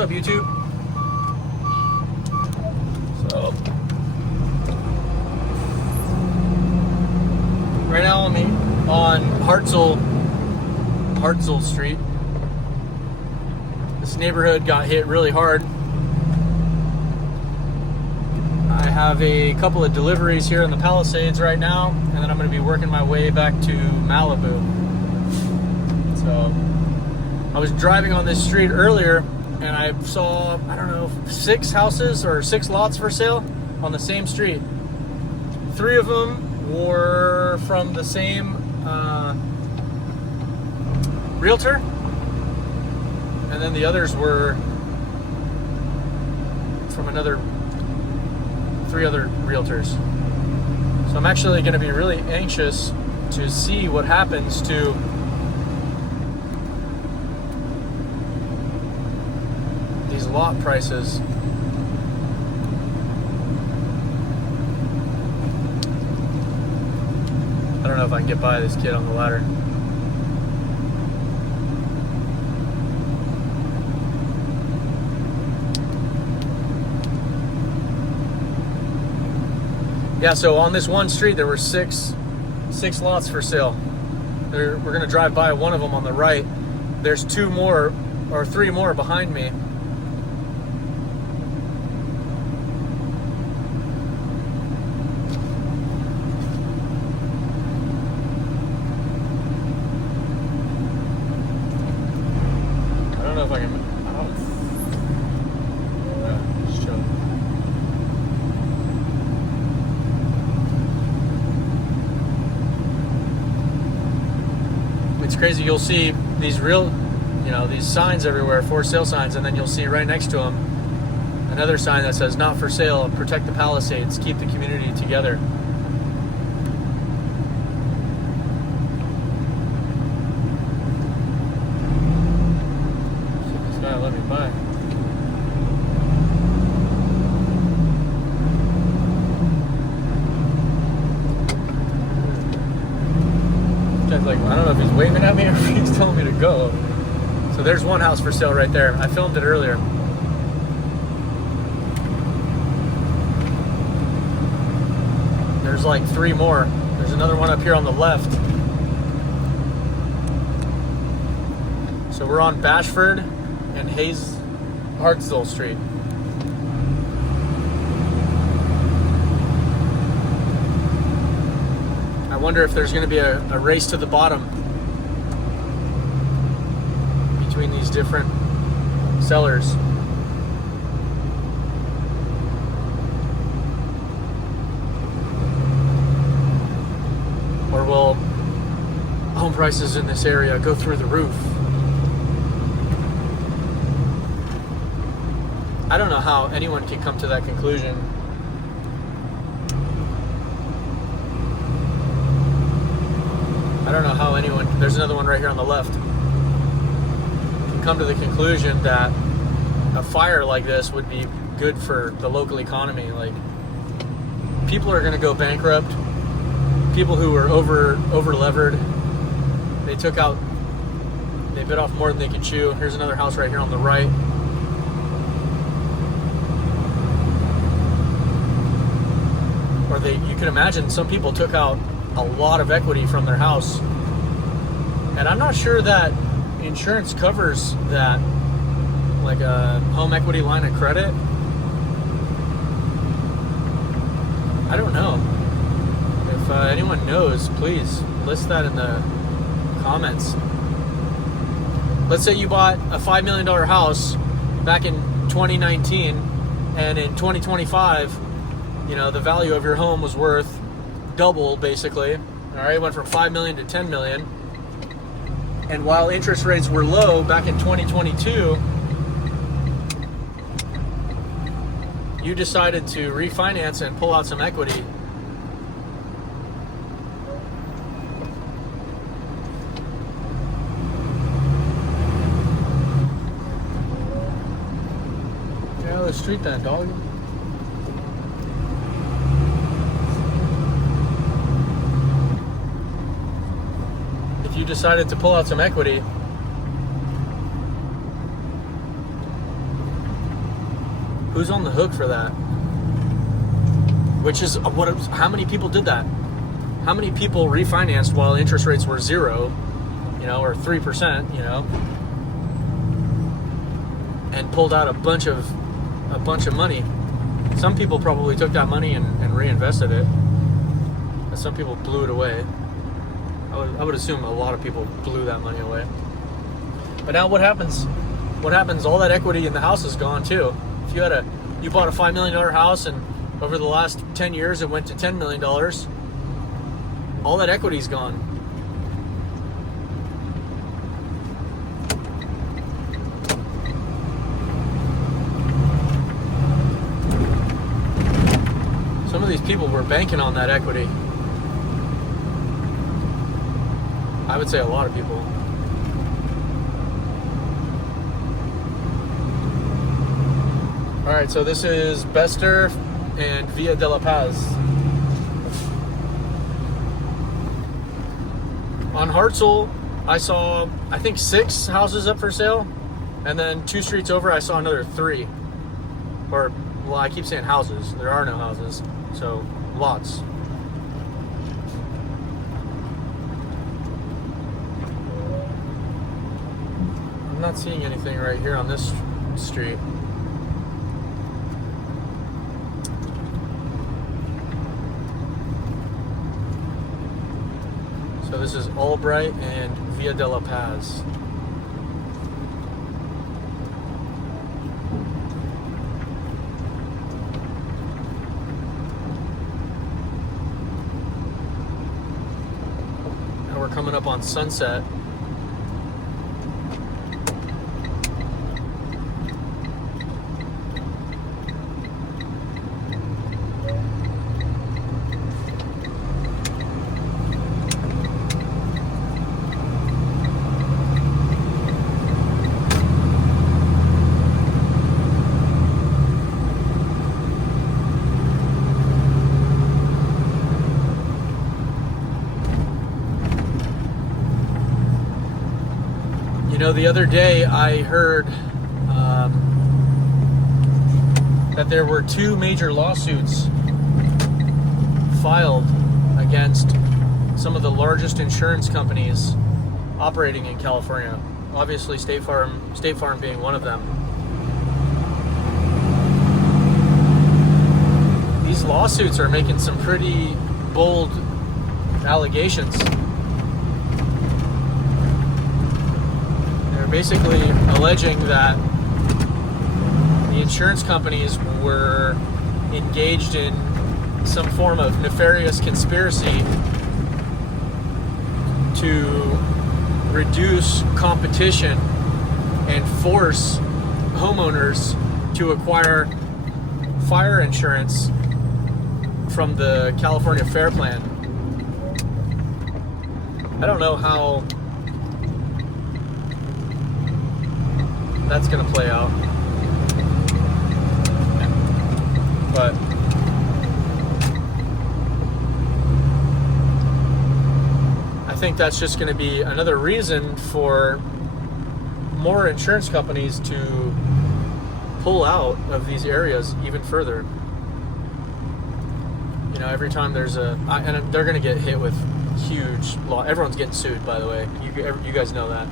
up, YouTube? So, right now I'm on Hartzell Street. This neighborhood got hit really hard. I have a couple of deliveries here in the Palisades right now, and then I'm going to be working my way back to Malibu. So, I was driving on this street earlier, and I saw, I don't know, 6 houses or 6 lots for sale on the same street. 3 of them were from the same realtor, and then the others were from 3 other realtors. So I'm actually going to be really anxious to see what happens to these lot prices. I don't know if I can get by this kid on the ladder. Yeah, so on this one street there were six lots for sale. We're gonna drive by one of them on the right. There's 2 more or 3 more behind me. I don't know if I can. Just show. It's crazy. You'll see these these signs everywhere, for sale signs, and then you'll see right next to them another sign that says not for sale, protect the Palisades, keep the community together. This guy let me by. Like, I don't know if he's waving at me or if he's telling me to go. So there's one house for sale right there. I filmed it earlier. There's like 3 more. There's another one up here on the left. So we're on Bashford and Hartzell Street. I wonder if there's going to be a race to the bottom between these different sellers. Or will home prices in this area go through the roof? I don't know how anyone can come to that conclusion. I don't know how anyone, there's another one right here on the left, can come to the conclusion that a fire like this would be good for the local economy. Like, people are going to go bankrupt. People who are over levered, they bit off more than they could chew. Here's another house right here on the right. Or you can imagine some people took out a lot of equity from their house, and I'm not sure that insurance covers that, like a home equity line of credit. I don't know. If anyone knows, please list that in the comments. Let's say you bought a $5 million house back in 2019, and in 2025, the value of your home was worth double, basically. All right, it went from 5 million to 10 million. And while interest rates were low back in 2022, you decided to refinance and pull out some equity. Get out of the street then, dog. If you decided to pull out some equity, Who's on the hook for that? Which is how many people did that? How many people refinanced while interest rates were 0, or 3%, and pulled out a bunch of money? Some people probably took that money and reinvested it. And some people blew it away. I would assume a lot of people blew that money away. But now what happens? What happens? All that equity in the house is gone too. If you bought a $5 million house and over the last 10 years it went to $10 million, all that equity's gone. Some of these people were banking on that equity. I would say a lot of people. All right, so this is Bester and Villa de la Paz. On Hartzell, I saw, I think, 6 houses up for sale, and then 2 streets over, I saw another 3. Or, well, I keep saying houses. There are no houses, so lots. I'm not seeing anything right here on this street. So this is Albright and Villa de la Paz. Now we're coming up on Sunset. The other day I heard that there were 2 major lawsuits filed against some of the largest insurance companies operating in California. Obviously State Farm being one of them. These lawsuits are making some pretty bold allegations. Basically alleging that the insurance companies were engaged in some form of nefarious conspiracy to reduce competition and force homeowners to acquire fire insurance from the California Fair Plan. I don't know how that's going to play out, but I think that's just going to be another reason for more insurance companies to pull out of these areas even further. Every time there's and they're going to get hit with huge law. Everyone's getting sued, by the way. You guys know that.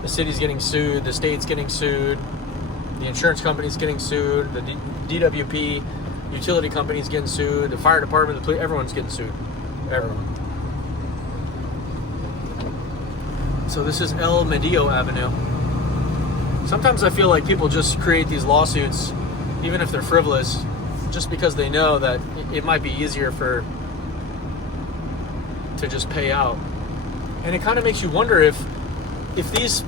The city's getting sued, the state's getting sued, the insurance company's getting sued, the DWP utility company's getting sued, the fire department, the police, everyone's getting sued. Everyone. So this is El Medio Avenue. Sometimes I feel like people just create these lawsuits, even if they're frivolous, just because they know that it might be easier to just pay out. And it kind of makes you wonder if these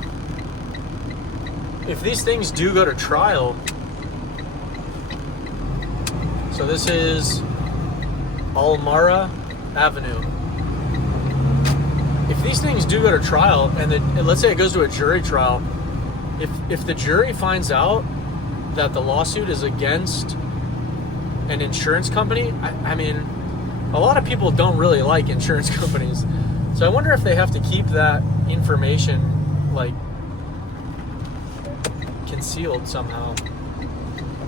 things do go to trial. So this is Almara Avenue. If these things do go to trial, and let's say it goes to a jury trial, if the jury finds out that the lawsuit is against an insurance company, I mean, a lot of people don't really like insurance companies. So I wonder if they have to keep that information, like, concealed somehow.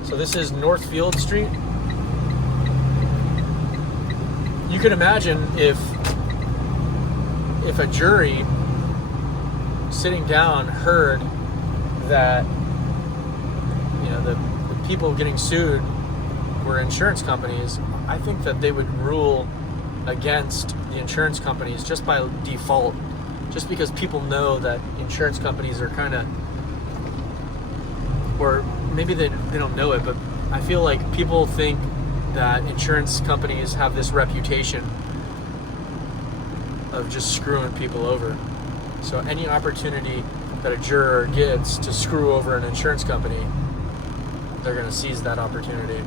So this is Northfield Street. You could imagine if a jury sitting down heard that, you know, the people getting sued were insurance companies, I think that they would rule against the insurance companies just by default, just because people know that insurance companies are kind of, or maybe they don't know it, but I feel like people think that insurance companies have this reputation of just screwing people over. So any opportunity that a juror gets to screw over an insurance company, they're going to seize that opportunity.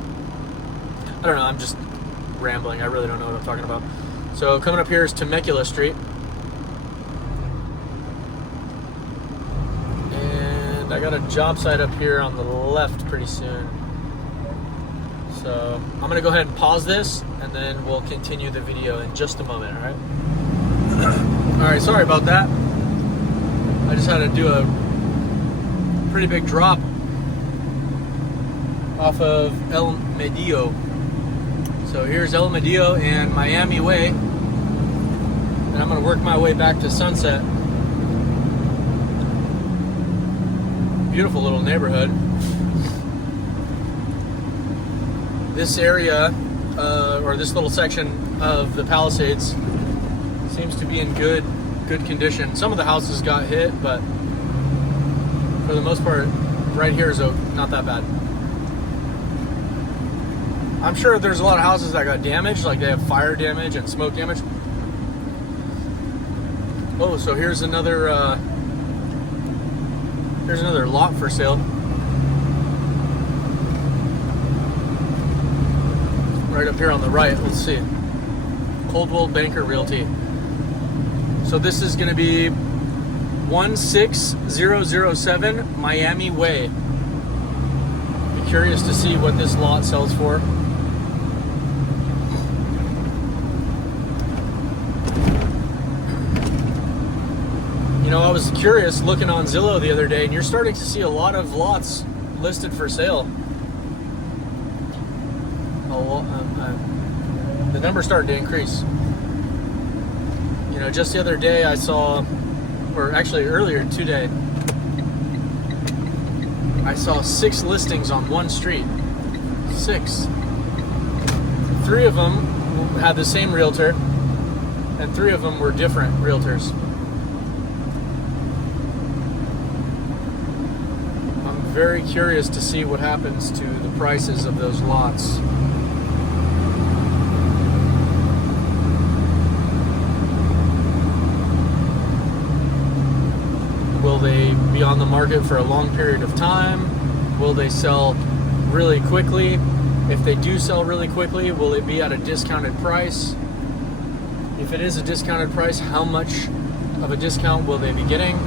I don't know, I'm just rambling. I really don't know what I'm talking about. So coming up here is Temecula Street. And I got a job site up here on the left pretty soon. So I'm going to go ahead and pause this, and then we'll continue the video in just a moment, all right? Alright, sorry about that. I just had to do a pretty big drop off of El Medio. So here's El Medio and Miami Way. And I'm going to work my way back to Sunset. Beautiful little neighborhood. This area, or this little section of the Palisades, seems to be in good condition. Some of the houses got hit, but for the most part, right here is not that bad. I'm sure there's a lot of houses that got damaged, like they have fire damage and smoke damage. Oh, so here's another lot for sale. Right up here on the right, let's see. Coldwell Banker Realty. So this is going to be 16007 Miami Way. Be curious to see what this lot sells for. You know, I was curious looking on Zillow the other day, and you're starting to see a lot of lots listed for sale. The numbers started to increase. You know, just the other day I saw, or actually earlier today, I saw 6 listings on one street. 6. 3 of them had the same realtor, and 3 of them were different realtors. I'm very curious to see what happens to the prices of those lots. Will they be on the market for a long period of time? Will they sell really quickly? If they do sell really quickly, will it be at a discounted price? If it is a discounted price, how much of a discount will they be getting?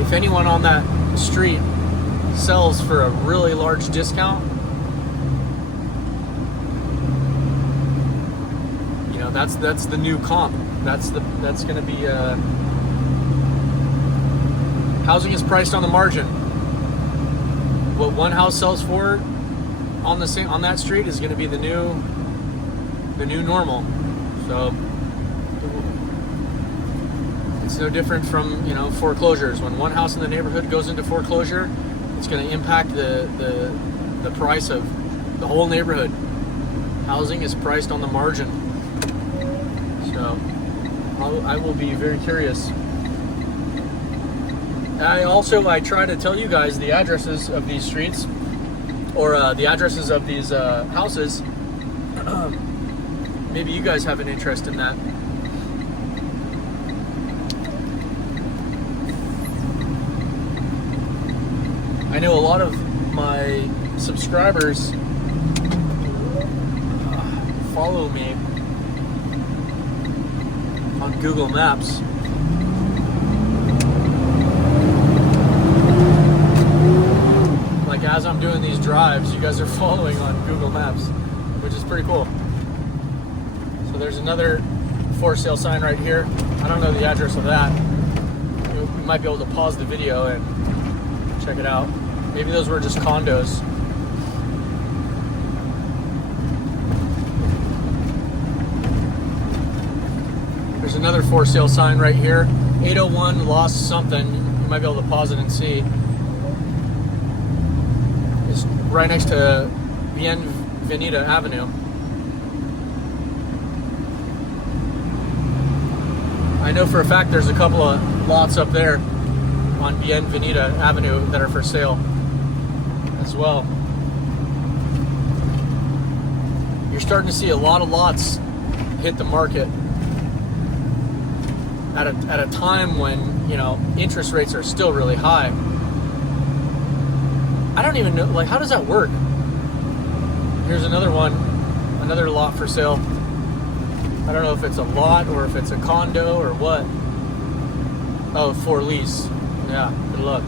If anyone on that street sells for a really large discount, you know, that's the new comp. That's going to be housing is priced on the margin. What one house sells for on that street is going to be the new normal. So it's no different from, you know, foreclosures. When one house in the neighborhood goes into foreclosure, it's going to impact the price of the whole neighborhood. Housing is priced on the margin. So I will be very curious. I try to tell you guys the addresses of these streets, or the addresses of these houses. Maybe you guys have an interest in that. I know a lot of my subscribers follow me on Google Maps. Like, as I'm doing these drives, you guys are following on Google Maps, which is pretty cool. So there's another for sale sign right here. I don't know the address of that. We might be able to pause the video and check it out. Maybe those were just condos. There's another for sale sign right here. 801 lost something. You might be able to pause it and see. It's right next to Bienvenida Avenue. I know for a fact there's a couple of lots up there on Bienvenida Avenue that are for sale as well. You're starting to see a lot of lots hit the market at a time when, you know, interest rates are still really high. I don't even know, like, how does that work? Here's another one, another lot for sale. I don't know if it's a lot or if it's a condo or what. Oh, for lease. Yeah, good luck.